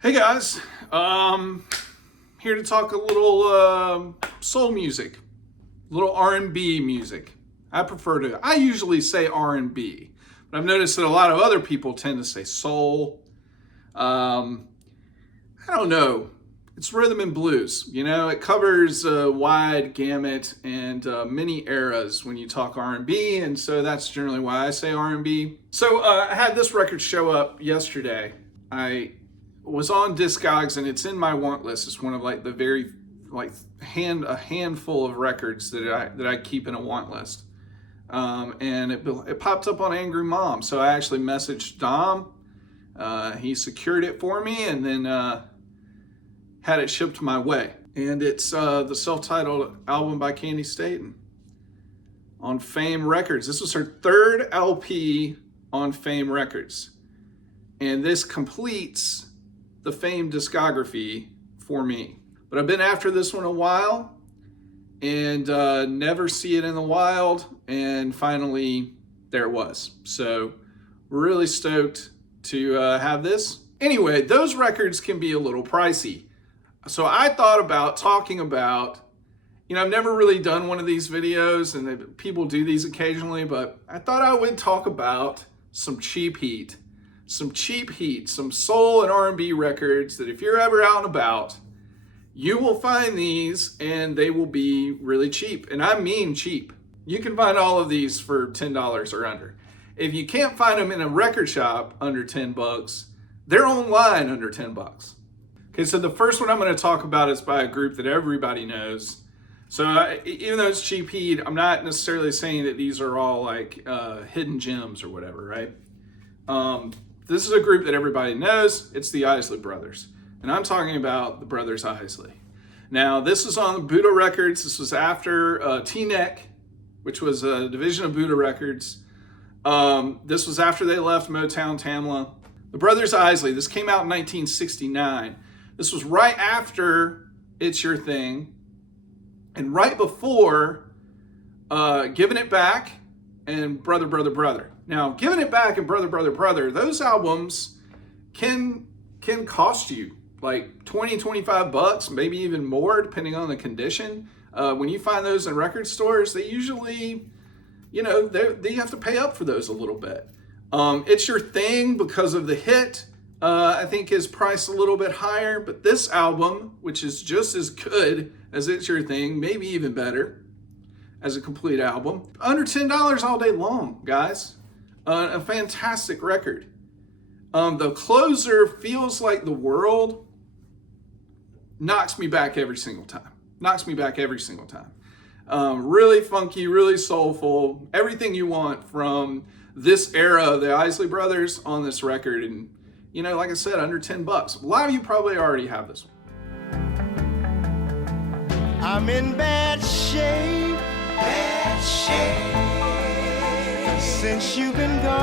Hey guys, here to talk a little soul music, a little R&B music. I usually say R&B, but I've noticed that a lot of other people tend to say soul. I don't know. It's rhythm and blues. It covers a wide gamut and many eras when you talk R&B, and so that's generally why I say R&B. So I had this record show up yesterday. I was on Discogs and it's in my want list. It's one of the very a handful of records that I keep in a want list. And it popped up on Angry Mom. So I actually messaged Dom. He secured it for me and then had it shipped my way. And it's the self-titled album by Candi Staton on Fame Records. This was her third LP on Fame Records. And this completes the Fame discography for me. But I've been after this one a while and never see it in the wild, and finally there it was. So really stoked to have this. Anyway, those records can be a little pricey. So I thought about talking about, I've never really done one of these videos, and people do these occasionally, but I thought I would talk about some cheap heat. Some soul and R&B records that if you're ever out and about, you will find these and they will be really cheap. And I mean cheap. You can find all of these for $10 or under. If you can't find them in a record shop under $10, they're online under $10. Okay, so the first one I'm going to talk about is by a group that everybody knows. So even though it's cheap heat, I'm not necessarily saying that these are all hidden gems or whatever, right? This is a group that everybody knows. It's the Isley Brothers. And I'm talking about the Brothers Isley. Now, this is on Buddah Records. This was after T-Neck, which was a division of Buddah Records. This was after they left Motown Tamla. The Brothers Isley, this came out in 1969. This was right after It's Your Thing and right before Giving It Back and Brother, Brother, Brother. Now, Giving It Back and Brother, Brother, Brother, those albums can cost you like $20, $25, maybe even more, depending on the condition. When you find those in record stores, they usually, you have to pay up for those a little bit. It's Your Thing, because of the hit, I think is priced a little bit higher, but this album, which is just as good as It's Your Thing, maybe even better as a complete album, under $10 all day long, guys. A fantastic record. The closer, Feels Like the World, knocks me back every single time. Really funky, really soulful. Everything you want from this era of the Isley Brothers on this record. And, like I said, under $10. A lot of you probably already have this one. I'm in bad shape. Since you've been gone,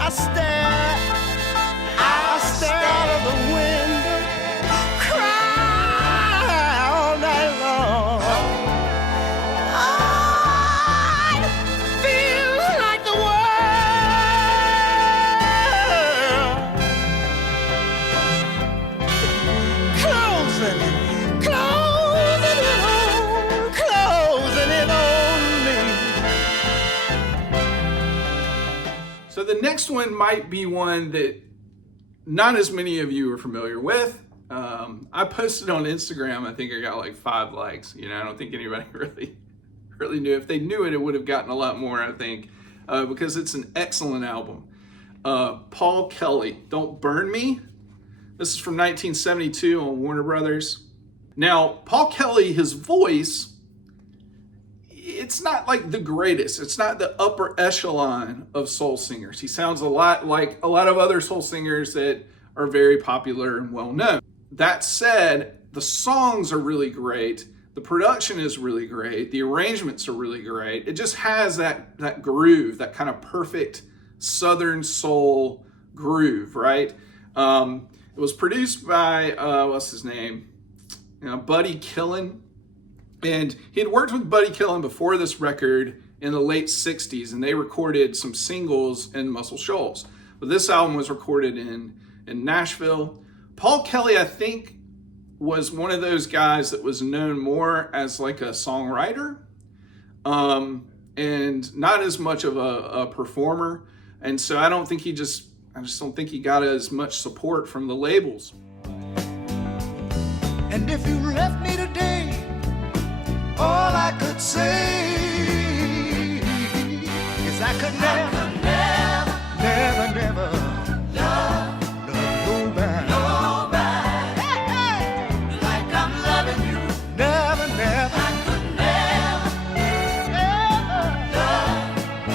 I stare out of the window, cry all night long. Oh, it feels like the world closing in on me. So the next one might be one that not as many of you are familiar with. I posted on Instagram. I think I got like 5 likes. I don't think anybody really knew. If they knew it, it would have gotten a lot more, I think, because it's an excellent album. Paul Kelly, Don't Burn Me. This is from 1972 on Warner Brothers. Now, Paul Kelly, his voice, it's not like the greatest. It's not the upper echelon of soul singers. He sounds a lot like a lot of other soul singers that are very popular and well known. That said, the songs are really great. The production is really great. The arrangements are really great. It just has that groove, that kind of perfect Southern soul groove, right? It was produced by, what's his name? Buddy Killen. And he had worked with Buddy Killen before this record in the late 60s, and they recorded some singles in Muscle Shoals. But this album was recorded in Nashville. Paul Kelly, I think, was one of those guys that was known more as like a songwriter, and not as much of a performer. And so I just don't think he got as much support from the labels. And if you left me today, all I could say is I could never love nobody like I'm loving you. Never, never. I could never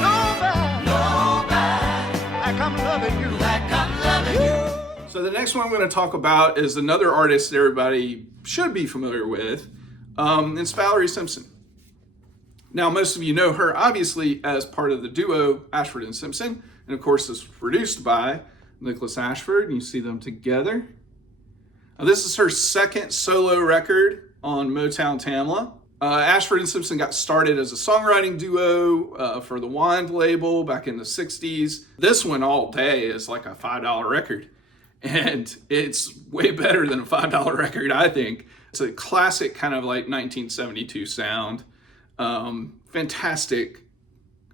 love nobody like I'm loving you. Like I'm loving you. So the next one I'm going to talk about is another artist that everybody should be familiar with. It's Valerie Simpson. Now, most of you know her, obviously, as part of the duo Ashford and Simpson. And of course, it's produced by Nicholas Ashford, and you see them together. Now, this is her second solo record on Motown Tamla. Ashford and Simpson got started as a songwriting duo for the Wind label back in the 60s. This one all day is like a $5 record. And it's way better than a $5 record, I think. It's a classic kind of like 1972 sound. Fantastic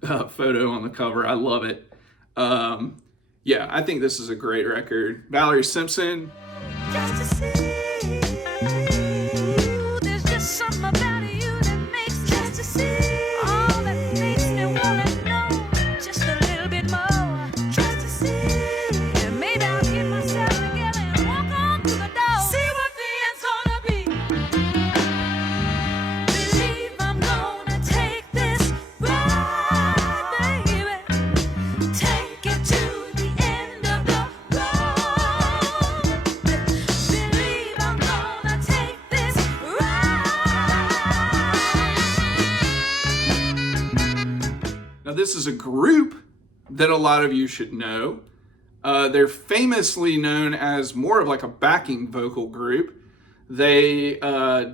photo on the cover. I love it. Yeah, I think this is a great record. Valerie Simpson. Just to see you, there's just something about you that makes just to see all that makes me wanna know just a little bit more. Just to see, and maybe I'll get myself together and walk on through the door. See what the end's gonna be. Believe I'm gonna take this ride, baby. Take it to the end of the road. Believe I'm gonna take this ride. Now, this is a group that a lot of you should know. They're famously known as more of like a backing vocal group. They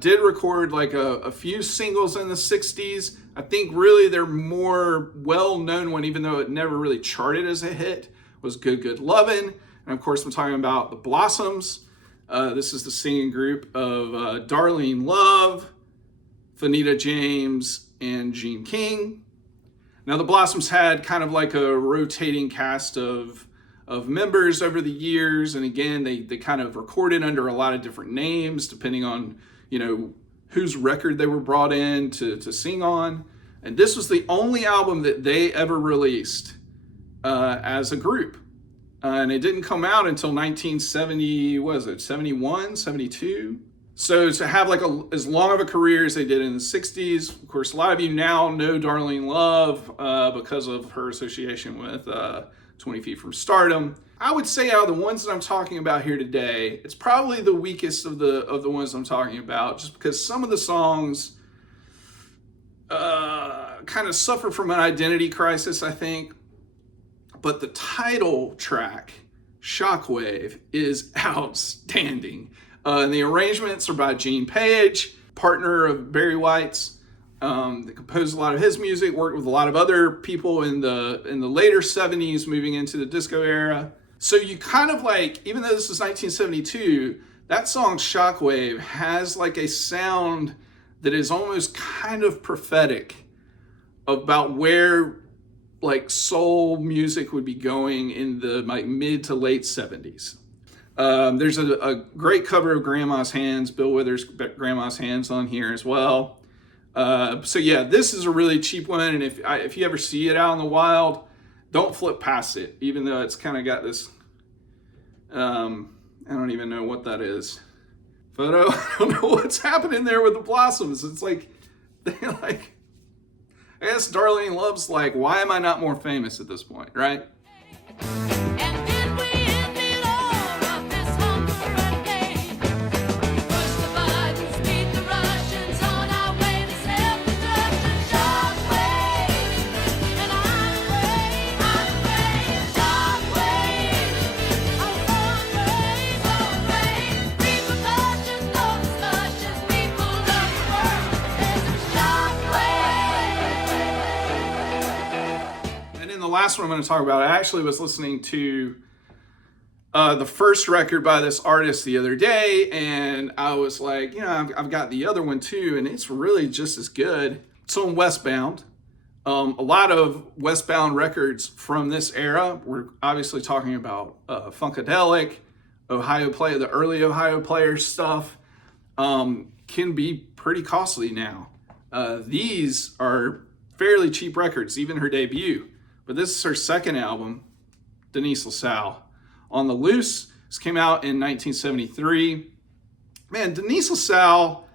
did record like a few singles in the 60s. I think really their more well-known one, even though it never really charted as a hit, was Good Good Lovin'. And of course, I'm talking about the Blossoms. This is the singing group of Darlene Love, Fanita James, and Gene King. Now, the Blossoms had kind of like a rotating cast of members over the years. And again, they kind of recorded under a lot of different names, depending on, whose record they were brought in to sing on. And this was the only album that they ever released as a group. And it didn't come out until 1970, what is it, 71, 72? So to have like as long of a career as they did in the 60s, of course, a lot of you now know Darlene Love because of her association with 20 Feet from Stardom. I would say out of the ones that I'm talking about here today, it's probably the weakest of the ones I'm talking about, just because some of the songs kind of suffer from an identity crisis, I think. But the title track, Shockwave, is outstanding. And the arrangements are by Gene Page, partner of Barry White's. They composed a lot of his music, worked with a lot of other people in the later 70s, moving into the disco era. So you kind of like, even though this is 1972, that song Shockwave has like a sound that is almost kind of prophetic about where like soul music would be going in the like mid to late 70s. There's a great cover of Grandma's Hands, Bill Withers' Grandma's Hands on here as well. So yeah, this is a really cheap one, and if you ever see it out in the wild, don't flip past it, even though it's kind of got this, I don't even know what that is. Photo, I don't know what's happening there with the Blossoms. It's like, I guess Darlene Love's like, why am I not more famous at this point, right? And then we ended all of this hunger and pain. First the Bidens beat the Russians on our way to self-destruction. Shockwave, and I'm afraid, shockwave. I'm so afraid. Repercussions, no discussions, people of the world. There's a shockwave. last one I'm going to talk about, I actually was listening to the first record by this artist the other day, and I was like, you know, I've got the other one too, and it's really just as good. It's on Westbound. A lot of Westbound records from this era, we're obviously talking about Funkadelic, Ohio Player, the early Ohio Players stuff, can be pretty costly now. These are fairly cheap records, even her debut. But this is her second album, Denise LaSalle. On the Loose, this came out in 1973. Man, Denise LaSalle,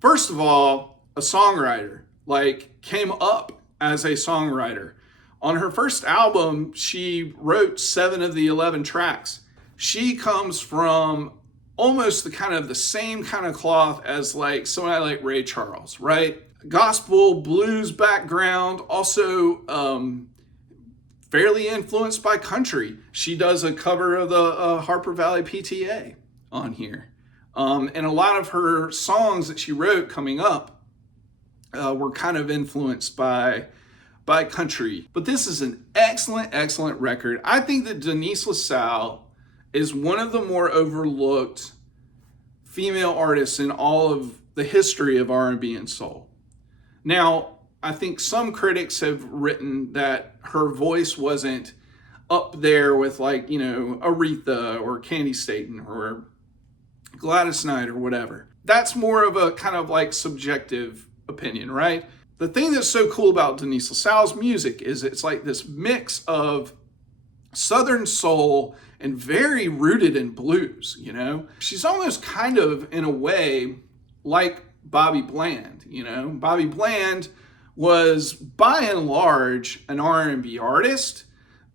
first of all, a songwriter, like came up as a songwriter. On her first album, she wrote 7 of the 11 tracks. She comes from almost the same kind of cloth as like somebody like Ray Charles, right? Gospel, blues background, also fairly influenced by country. She does a cover of the Harper Valley PTA on here. And a lot of her songs that she wrote coming up were kind of influenced by country. But this is an excellent, excellent record. I think that Denise LaSalle is one of the more overlooked female artists in all of the history of R&B and soul. Now, I think some critics have written that her voice wasn't up there with like, you know, Aretha or Candy Staten or Gladys Knight or whatever. That's more of a kind of like subjective opinion, right? The thing that's so cool about Denise LaSalle's music is it's like this mix of Southern soul and very rooted in blues, you know? She's almost kind of, in a way, like Bobby Bland, you know? Bobby Bland was, by and large, an R&B artist,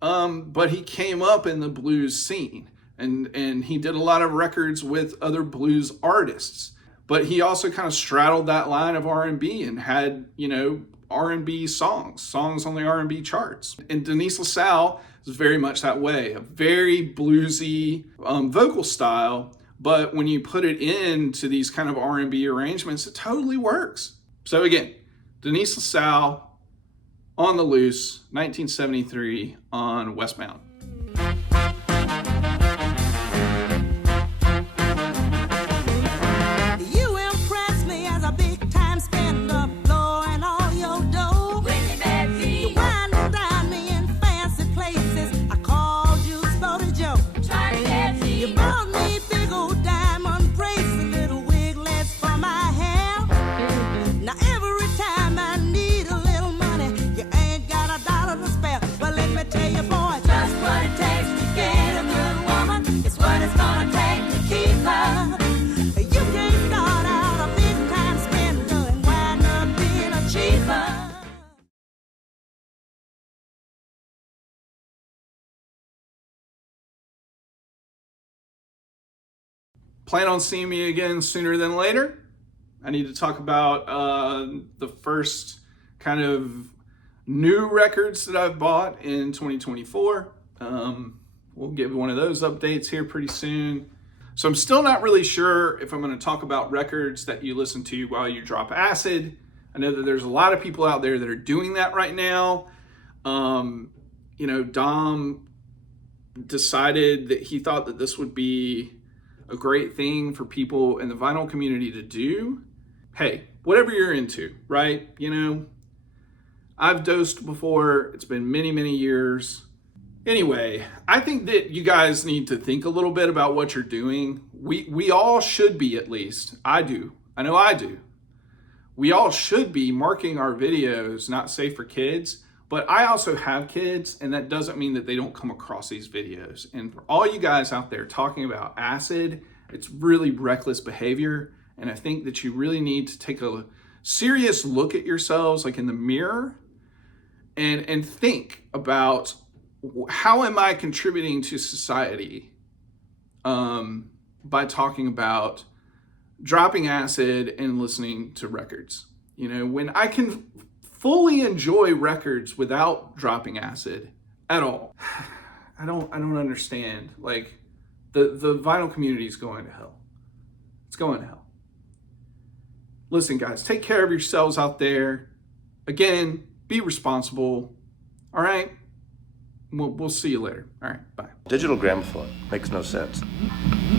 but he came up in the blues scene, and he did a lot of records with other blues artists. But he also kind of straddled that line of R&B and had, you know, R&B songs on the R&B charts. And Denise LaSalle is very much that way, a very bluesy vocal style, but when you put it into these kind of R&B arrangements, it totally works. So again, Denise LaSalle, On the Loose, 1973 on Westbound. Plan on seeing me again sooner than later. I need to talk about the first kind of new records that I've bought in 2024. We'll give one of those updates here pretty soon. So I'm still not really sure if I'm going to talk about records that you listen to while you drop acid. I know that there's a lot of people out there that are doing that right now. You know, Dom decided that he thought that this would be a great thing for people in the vinyl community to do. Hey, whatever you're into, right? You know, I've dosed before. It's been many, many years. Anyway, I think that you guys need to think a little bit about what you're doing. We all should be, at least. I do. I know I do. We all should be marking our videos not safe for kids, but I also have kids, and that doesn't mean that they don't come across these videos. And for all you guys out there talking about acid, it's really reckless behavior. And I think that you really need to take a serious look at yourselves, like in the mirror, and think about, how am I contributing to society by talking about dropping acid and listening to records? You know, when I can fully enjoy records without dropping acid at all, I don't understand. Like, the vinyl community is going to hell. It's going to hell. Listen, guys, take care of yourselves out there. Again, be responsible. All right? We'll see you later. All right, bye. Digital gramophone makes no sense.